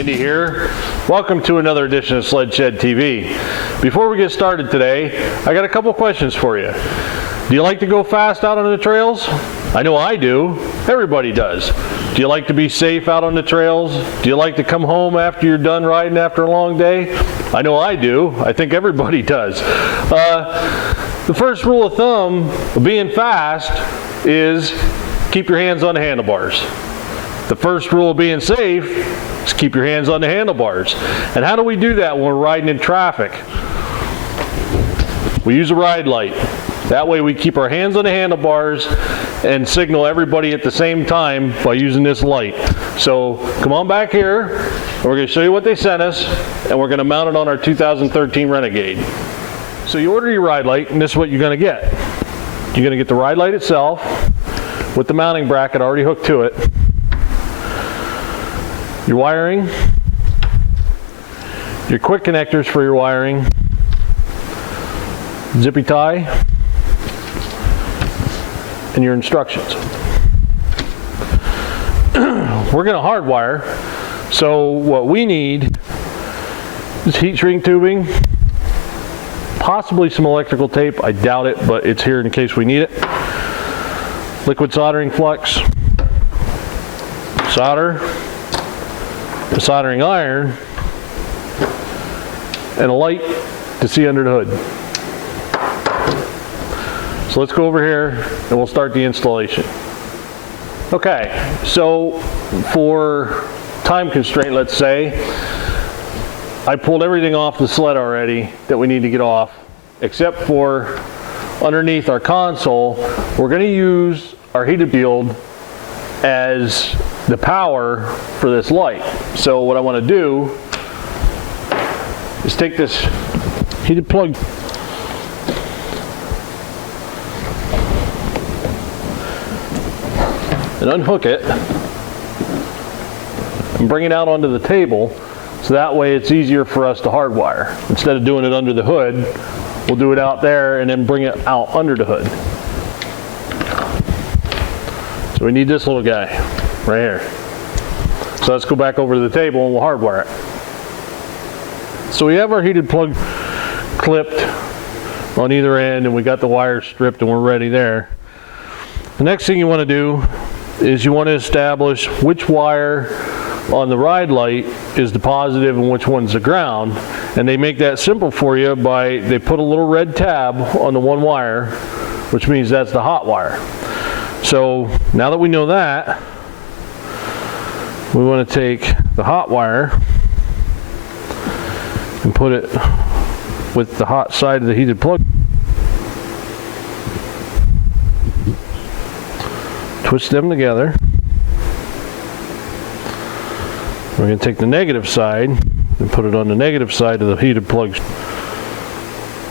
Andy here. Welcome to another edition of Sled Shed TV. Before we get started today, I got a couple questions for you. Do you like to go fast out on the trails? I know I do. Everybody does. Do you like to be safe out on the trails? Do you like to come home after you're done riding after a long day? I know I do. I think everybody does. The first rule of thumb of being fast is keep your hands on the handlebars. The first rule of being safe is keep your hands on the handlebars. And how do we do that when we're riding in traffic? We use a ride light. That way we keep our hands on the handlebars and signal everybody at the same time by using this light. So come on back here, and we're going to show you what they sent us, and we're going to mount it on our 2013 Renegade. So you order your ride light, and this is what you're going to get. You're going to get the ride light itself with the mounting bracket already hooked to it. Your wiring, your quick connectors for your wiring, zippy tie, and your instructions. We're going to hardwire, so what we need is heat shrink tubing, possibly some electrical tape. I doubt it, but it's here in case we need it. Liquid soldering flux, solder, a soldering iron, and a light to see under the hood. So let's go over here and we'll start the installation. Okay, so for time constraint, let's say, I pulled everything off the sled already that we need to get off, except for underneath our console. We're going to use our heated shield as the power for this light. So what I want to do is take this heated plug and unhook it and bring it out onto the table, so that way it's easier for us to hardwire. Instead of doing it under the hood, we'll do it out there and then bring it out under the hood. So we need this little guy right here. So let's go back over to the table and we'll hardwire it. So we have our heated plug clipped on either end, and we got the wires stripped and we're ready there. The next thing you want to do is you want to establish which wire on the ride light is the positive and which one's the ground. And they make that simple for you by, they put a little red tab on the one wire, which means that's the hot wire. So now that we know that, we want to take the hot wire and put it with the hot side of the heated plug. Twist them together. We're going to take the negative side and put it on the negative side of the heated plugs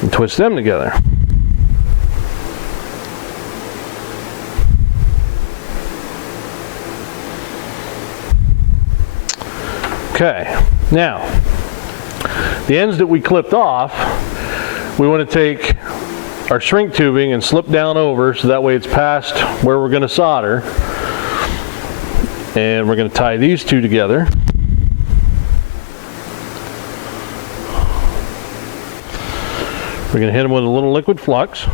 and twist them together. Okay, now the ends that we clipped off, we want to take our shrink tubing and slip down over so that way it's past where we're going to solder, and we're going to tie these two together. We're going to hit them with a little liquid flux.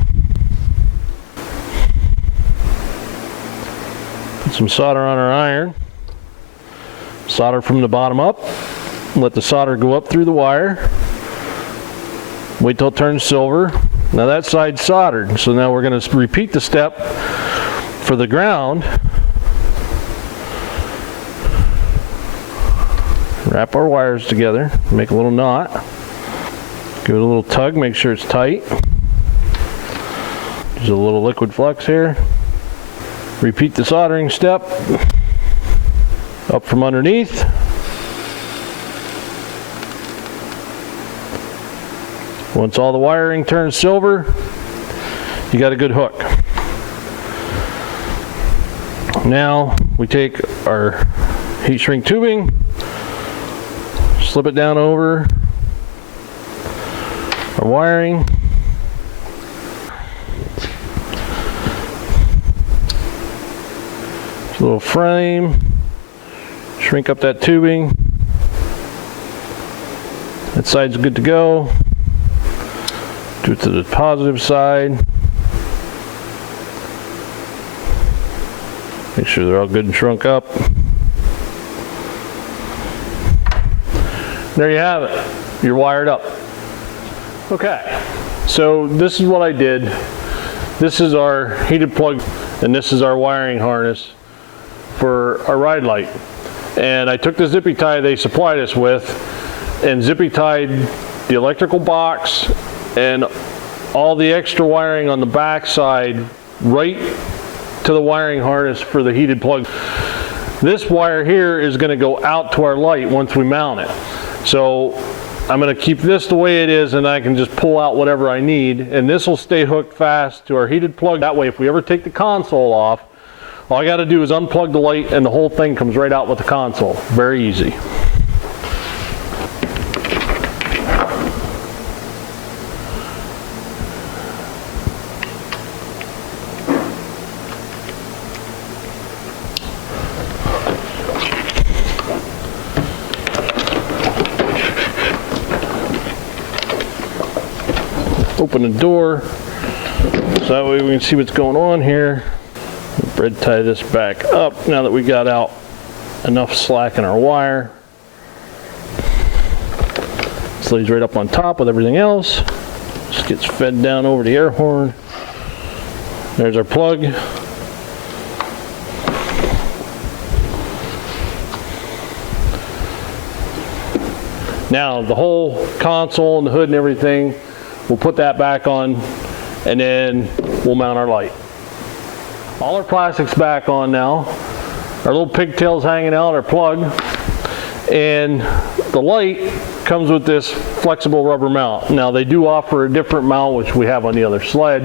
Put some solder on our iron. Solder from the bottom up. Let the solder go up through the wire. Wait till it turns silver. Now that side's soldered, so now we're going to repeat the step for the ground. Wrap our wires together, make a little knot. Give it a little tug, make sure it's tight. There's a little liquid flux here. Repeat the soldering step. Up from underneath. Once all the wiring turns silver, you got a good hook. Now we take our heat shrink tubing, slip it down over our wiring. Little frame, shrink up that tubing, That side's good to go. Do it to the positive side. Make sure they're all good and shrunk up. There you have it. You're wired up. Okay, so this is what I did. This is our heated plug, and this is our wiring harness for our ride light. And I took the zippy tie they supplied us with and zippy tied the electrical box and all the extra wiring on the back side right to the wiring harness for the heated plug. This wire here is going to go out to our light once we mount it. So I'm going to keep this the way it is, and I can just pull out whatever I need, and this will stay hooked fast to our heated plug. That way if we ever take the console off, all I got to do is unplug the light and the whole thing comes right out with the console. Very easy. Open the door so that way we can see what's going on here. Thread tie this back up now that we got out enough slack in our wire. This lays right up on top with everything else. Just gets fed down over the air horn. There's our plug. Now the whole console and the hood and everything, we'll put that back on and then we'll mount our light. All our plastic's back on now. Our little pigtails hanging out, our plug. And the light comes with this flexible rubber mount. Now they do offer a different mount, which we have on the other sled.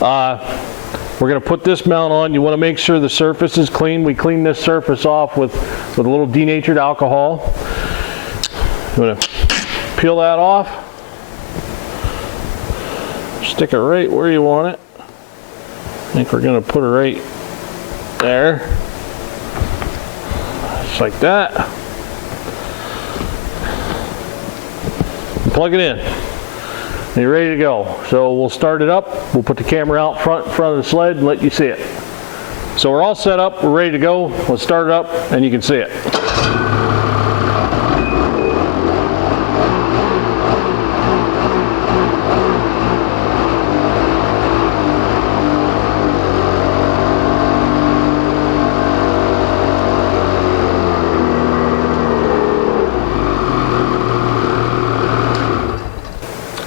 We're gonna put this mount on. You wanna make sure the surface is clean. We clean this surface off with a little denatured alcohol. You wanna peel that off. Stick it right where you want it. I think we're going to put it right there. Just like that. And plug it in. And you're ready to go. So we'll start it up. We'll put the camera out front of the sled and let you see it. So we're all set up. We're ready to go. Let's start it up and you can see it.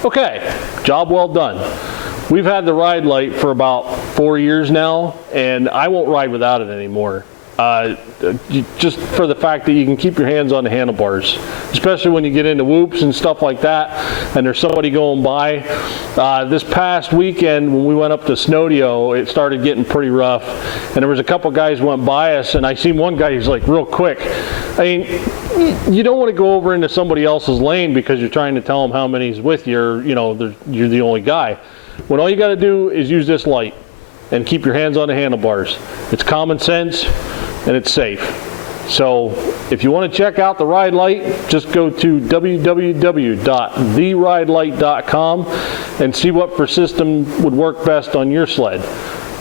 Okay, job well done. We've had the ride light for about 4 years now, and I won't ride without it anymore. Just for the fact that you can keep your hands on the handlebars, especially when you get into whoops and stuff like that, and there's somebody going by. This past weekend when we went up to Snowdio, it started getting pretty rough, and there was a couple guys went by us, and I seen one guy who's like real quick. I mean, you don't want to go over into somebody else's lane because you're trying to tell them how many's with you, or, you know, you're the only guy. When all you got to do is use this light and keep your hands on the handlebars. It's common sense and it's safe. So if you want to check out the ride light, just go to www.theridelite.com and see what for system would work best on your sled.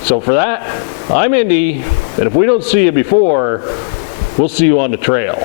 So for that, I'm Indy, and if we don't see you before, we'll see you on the trail.